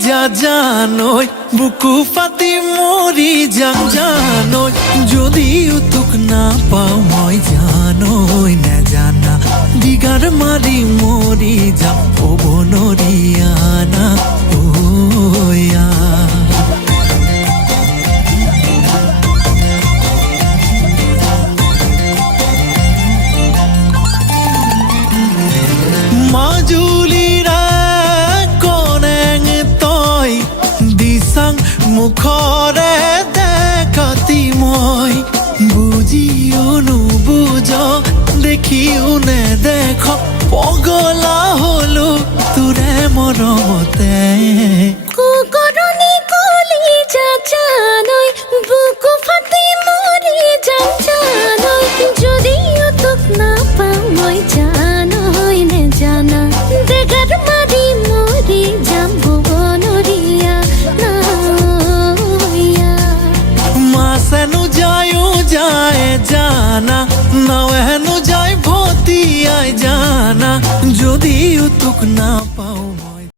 যা জানোই বুকু ফাটি মরি যাম জানোই যদিও তোক না পাও মই জানোই না জানা দিগার মারি মরি যাম ও বনরিয়ানা ওয়া মাজুলিরা কনেং তই দিসাং মুখরে দেখাতি মই বুঝিও নুবুঝ দেখিও নে দেখ পগলা হলো তোরে মরমতে কুকরনি কলি যা জানোই বুকু ফাটি মরি যাম জানোই যদিও তোক না পাও মই জানোই নে জানা দেগার মারি মরি যাম বনরিয়া নাইয়া মাসেনু যায়ও যায় জানা নাওহেনু যায় ভতি আয় জানা যদিও তোক না পাও